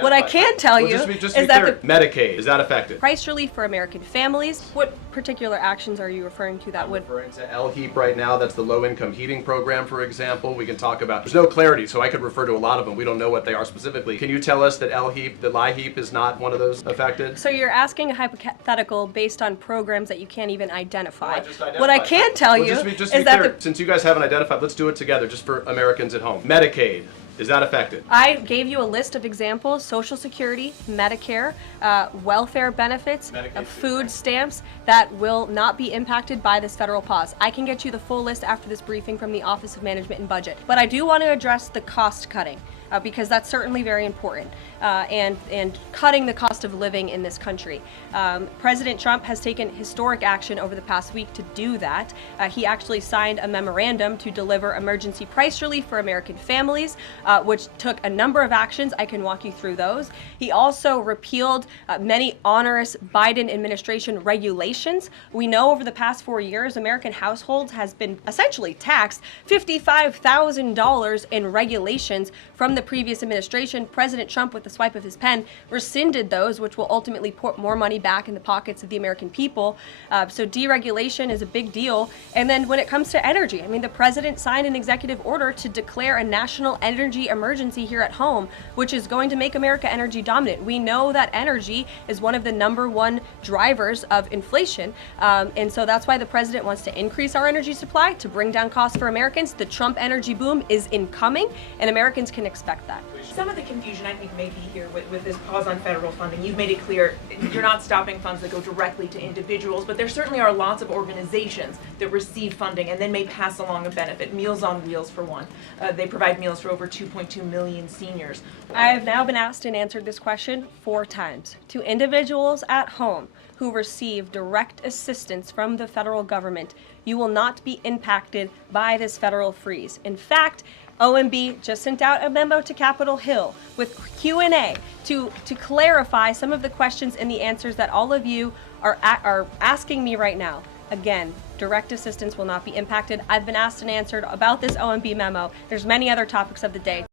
What I can tell you just is be that clear, the Medicaid, is that affected? price relief for American families. What particular actions are you referring to that I'm would? referring to LHEAP right now. That's the low-income heating program, for example. We can talk about. There's no clarity, so I could refer to a lot of them. We don't know what they are specifically. Can you tell us that LHEAP, the LIHEAP, is not one of those affected? So you're asking a hypothetical based on programs that you can't even identify. I just identified. What I can tell Well, you just be is that clear, since you guys haven't identified, let's do it together, just for Americans at home. Medicaid, is that affected? I gave you a list of examples: Social Security, Medicare, welfare benefits, food stamps that will not be impacted by this federal pause. I can get you the full list after this briefing from the Office of Management and Budget. But I do want to address the cost cutting. Because that's certainly very important, and cutting the cost of living in this country. President Trump has taken historic action over the past week to do that. He actually signed a memorandum to deliver emergency price relief for American families, which took a number of actions. I can walk you through those. He also repealed many onerous Biden administration regulations. We know over the past 4 years, American households has been essentially taxed $55,000 in regulations from the previous administration. President Trump, with the swipe of his pen, rescinded those, which will ultimately put more money back in the pockets of the American people. So deregulation is a big deal. And then when it comes to energy, I mean, the president signed an executive order to declare a national energy emergency here at home, which is going to make America energy dominant. We know that energy is one of the #1 drivers of inflation. And so that's why the president wants to increase our energy supply to bring down costs for Americans. The Trump energy boom is incoming, and Americans can expect that. Some of the confusion I think may be here with this pause on federal funding. You've made it clear you're not stopping funds that go directly to individuals, but there certainly are lots of organizations that receive funding and then may pass along a benefit. Meals on Wheels, for one. They provide meals for over 2.2 million seniors. I have now been asked and answered this question 4 times. To individuals at home who receive direct assistance from the federal government, you will not be impacted by this federal freeze. In fact, OMB just sent out a memo to Capitol Hill with Q&A to clarify some of the questions and the answers that all of you are asking me right now. Again, direct assistance will not be impacted. I've been asked and answered about this OMB memo. There's many other topics of the day.